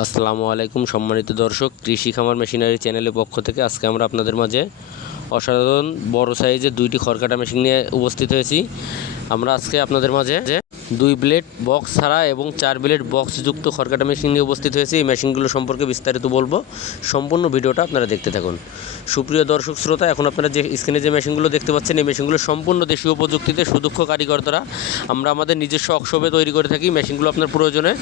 আসসালামু আলাইকুম সম্মানিত দর্শক, কৃষি খামার মেশিনারি চ্যানেলের পক্ষ থেকে আজকে আমরা আপনাদের মাঝে অসাধারণ বড় সাইজের দুইটি খড়কাটা মেশিন নিয়ে উপস্থিত হয়েছি। আমরা আজকে আপনাদের মাঝে 2 ব্লেড বক্স ছাড়া এবং 4 ব্লেড বক্স যুক্ত খড়কাটা মেশিন নিয়ে উপস্থিত হয়েছি। এই মেশিনগুলো সম্পর্কে বিস্তারিত বলবো, সম্পূর্ণ ভিডিওটা আপনারা দেখতে থাকুন। সুপ্রিয় দর্শক শ্রোতা, এখন আপনারা যে স্ক্রিনে যে মেশিনগুলো দেখতে পাচ্ছেন, এই মেশিনগুলো সম্পূর্ণ দেশীয় প্রযুক্তিতে সুদক্ষ কারিগর দ্বারা আমরা আমাদের নিজস্ব ওয়ার্কশপে তৈরি করে থাকি। মেশিনগুলো আপনার প্রয়োজনে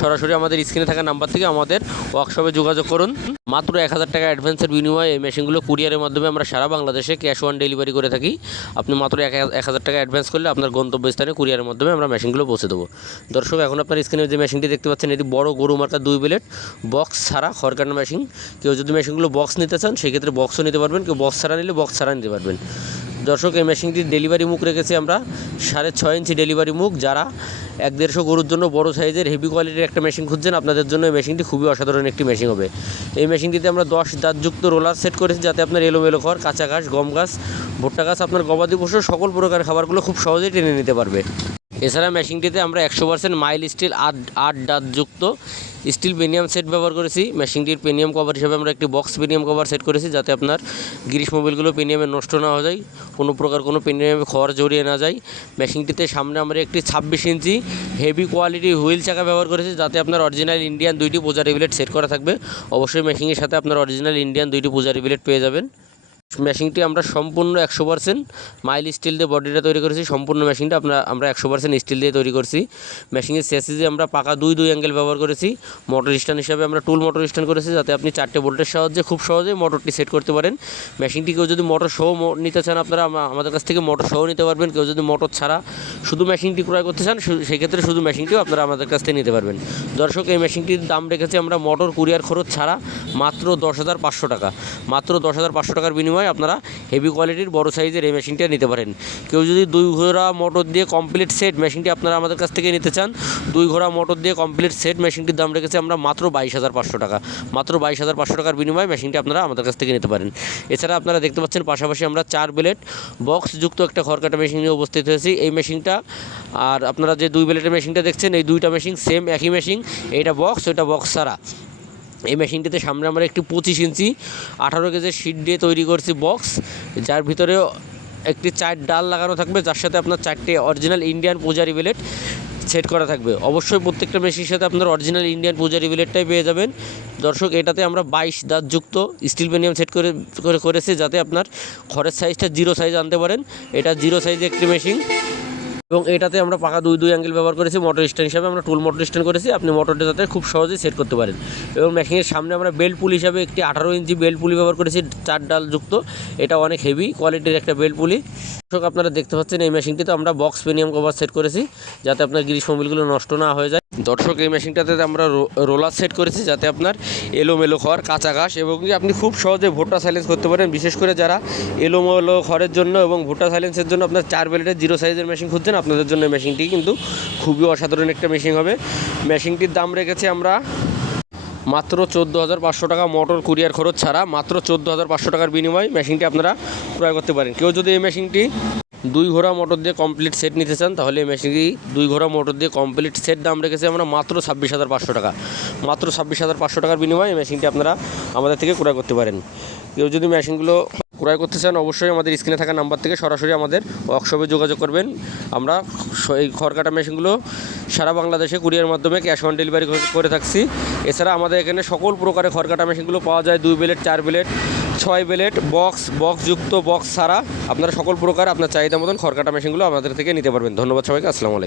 সরাসরি আমাদের স্ক্রিনে থাকা নাম্বার থেকে আমাদের ওয়ার্কশপে যোগাযোগ করুন। মাত্র 1000 টাকা অ্যাডভান্সের বিনিময়ে এই মেশিনগুলো কুরিয়ারের মাধ্যমে আমরা সারা বাংলাদেশে ক্যাশ অন ডেলিভারি করে থাকি। আপনি মাত্র 1000 টাকা অ্যাডভান্স করলে আপনার গন্তব্যস্থানে কুরিয়ারের মাধ্যমে আমরা মেশিনগুলো পৌঁছে দেবো। দর্শক, এখন আপনার স্ক্রিনে যে মেশিনটি দেখতে পাচ্ছেন, এটি বড় গরু মার্কা 2 ব্লেড বক্স ছাড়া খড়কাটা মেশিন। কেউ যদি মেশিনগুলো বক্স নিতে চান সেক্ষেত্রে বক্সও নিতে পারবেন, কেউ বক্স ছাড়া নিলে বক্স ছাড়া নিতে পারবেন। দর্শক, এই মেশিনটির ডেলিভারি মুখ রেখেছি আমরা 6.5 ইঞ্চি ডেলিভারি মুখ। যারা 1-150 গরুর জন্য বড় সাইজের হেভি কোয়ালিটির একটা মেশিন খুঁজছেন, আপনাদের জন্য এই মেশিনটি খুবই অসাধারণ একটি মেশিন হবে। এই মেশিনটিতে আমরা 10 দাঁতযুক্ত রোলার সেট করেছি, যাতে আপনার এলোমেলো খড়, কাঁচা ঘাস, গম ঘাস, ভুট্টা ঘাস, আপনার গবাদি পশুর সকল প্রকার খাবারগুলো খুব সহজেই টেনে নিতে পারবে। এছাড়া মেশিনটিতে আমরা 100% মাইল স্টিল 8 দাঁতযুক্ত স্টিল পেনিয়াম সেট ব্যবহার করেছি। মেশিনটির পেনিয়াম কভার হিসেবে আমরা একটি বক্স পেনিয়াম কভার সেট করেছি, যাতে আপনার গ্রীষ্মমোবিলগুলো পেনিয়ামে নষ্ট না হয়ে যায়, কোনো প্রকার কোনো পেনিয়ামে খড় জড়িয়ে না যায়। মেশিনটিতে সামনে আমরা একটি 26 ইঞ্চি হেভি কোয়ালিটি হুইল চাকা ব্যবহার করেছি, যাতে আপনার অরিজিনাল ইন্ডিয়ান 2টি পূজারি ব্লেড সেট করা থাকবে। অবশ্যই মেশিনের সাথে আপনার অরিজিনাল ইন্ডিয়ান 2টি পূজারি ব্লেড পেয়ে যাবেন। মেশিনটি আমরা সম্পূর্ণ 100% মাইল স্টিল দিয়ে বডিটা তৈরি করেছি। সম্পূর্ণ মেশিনটা আমরা 100% স্টিল দিয়ে তৈরি করছি। মেশিনের চেসিসে আমরা পাকা 2 অ্যাঙ্গেল ব্যবহার করেছি। মোটর স্ট্যান্ড হিসাবে আমরা টুল মোটর স্ট্যান্ড করেছি, যাতে আপনি 4টে বোল্টের সাহায্যে খুব সহজেই মোটরটি সেট করতে পারেন। মেশিনটি কেউ যদি মোটর সহ নিতে চান, আপনারা আমাদের কাছ থেকে মোটর সহ নিতে পারবেন। কেউ যদি মোটর ছাড়া শুধু মেশিনটি ক্রয় করতে চান, সেক্ষেত্রে শুধু মেশিনটিও আপনারা আমাদের কাছ থেকে নিতে পারবেন। দর্শক, এই মেশিনটির দাম রেখেছি আমরা মোটর কুরিয়ার খরচ ছাড়া মাত্র 10,500 টাকা। মাত্র 10,500 টাকার বিনিময়ে আপনারা হেভি কোয়ালিটির বড় সাইজের এই মেশিনটা নিতে পারেন। কেউ যদি 2 ঘোড়া মোটর দিয়ে কমপ্লিট সেট মেশিনটি আপনারা আমাদের কাছ থেকে নিতে চান, 2 ঘোড়া মোটর দিয়ে কমপ্লিট সেট মেশিনটির দাম রেখেছি আমরা মাত্র 22,500 টাকা। মাত্র 22,500 টাকার বিনিময়ে মেশিনটি আপনারা আমাদের কাছ থেকে নিতে পারেন। এছাড়া আপনারা দেখতে পাচ্ছেন পাশাপাশি আমরা 4 ব্লেড বক্স যুক্ত একটা খড়কাটা মেশিন নিয়ে উপস্থিত হয়েছি। এই মেশিনটা আর আপনারা যে 2 ব্লেডের মেশিনটা দেখছেন, এই 2টা মেশিন সেম একই মেশিন। এইটা বক্স, ওইটা বক্স ছাড়া। এই মেশিনটিতে সামনে আমরা একটি 25 ইঞ্চি 18 কেজির শিট দিয়ে তৈরি করছি বক্স, যার ভিতরে একটি 4 ডাল লাগানো থাকবে, যার সাথে আপনার 4টে অরিজিনাল ইন্ডিয়ান পূজারি ব্লেড সেট করা থাকবে। অবশ্যই প্রত্যেকটা মেশিনের সাথে আপনার অরিজিনাল ইন্ডিয়ান পূজারি ব্লেডটাই পেয়ে যাবেন। দর্শক, এটাতে আমরা 22 দাঁতযুক্ত স্টিল পেনিয়াম সেট করেছি, যাতে আপনার খড়ের সাইজটা 0 সাইজ আনতে পারেন। এটা 0 সাইজের একটি মেশিন, এবং এটাতে আমরা পাকা 2 অ্যাঙ্গেল ব্যবহার করেছি। মোটর স্ট্যান্ড হিসাবে আমরা টুল মোটর স্ট্যান্ড করেছি, আপনি মোটরটা যাতে খুব সহজেই সেট করতে পারেন। এবং মেশিনের সামনে আমরা বেল্ট পুলি হিসাবে একটি 18 ইঞ্চি বেল্ট পুলি ব্যবহার করেছি, 4 ডাল যুক্ত। এটা অনেক হেভি কোয়ালিটির একটা বেল্ট পুলি। দর্শক, আপনারা দেখতে পাচ্ছেন এই মেশিনটিতে আমরা বক্স পেনিয়াম কভার সেট করেছি, যাতে আপনার গ্রীষ্মমোবিলগুলো নষ্ট না হয়ে যায়। দর্শক, এই মেশিনটাতে আমরা রোলার সেট করেছি, যাতে আপনার এলোমেলো খড়, কাঁচা ঘাস এবং আপনি খুব সহজে ভুট্টা সাইলেন্স করতে পারেন। বিশেষ করে যারা এলোমেলো খড়ের জন্য এবং ভুট্টা সাইলেন্সের জন্য আপনার 4 ব্লেডের 0 সাইজের মেশিন খুঁজছেন, আপনাদের জন্য মেশিনটি কিন্তু খুবই অসাধারণ একটা মেশিন হবে। মেশিনটির দাম রেখেছি আমরা মাত্র 14,500 টাকা। মোটর কুরিয়ার খরচ ছাড়া মাত্র 14,500 টাকার বিনিময়ে মেশিনটি আপনারা ক্রয় করতে পারেন। কেউ যদি এই মেশিনটি 2 ঘোড়া মোটর দিয়ে কমপ্লিট সেট নিতে চান, তাহলে এই মেশিনটি 2 ঘোড়া মোটর দিয়ে কমপ্লিট সেট দাম রেখেছি আমরা মাত্র 26,500 টাকা। মাত্র 26,500 টাকার বিনিময়ে এই মেশিনটি আপনারা আমাদের থেকে ক্রয় করতে পারেন। কেউ যদি মেশিনগুলো ক্রয় করতে চান, অবশ্যই আমাদের স্ক্রিনে থাকা নাম্বার থেকে সরাসরি আমাদের ওয়ার্কশপে যোগাযোগ করবেন। আমরা এই খড়কাটা মেশিনগুলো সারা বাংলাদেশে কুরিয়ার মাধ্যমে ক্যাশ অন ডেলিভারি করে থাকছি। এছাড়া আমাদের এখানে সকল প্রকারের খড়কাটা মেশিনগুলো পাওয়া যায়, 2 ব্লেড, 4 ব্লেড, 6 ব্লেড, বক্স যুক্ত, বক্স ছাড়া। আপনারা সকল প্রকার আপনার চাহিদা মতন খড়কাটা মেশিনগুলো আমাদের থেকে নিতে পারবেন। ধন্যবাদ সবাইকে। আসসালামু আলাইকুম।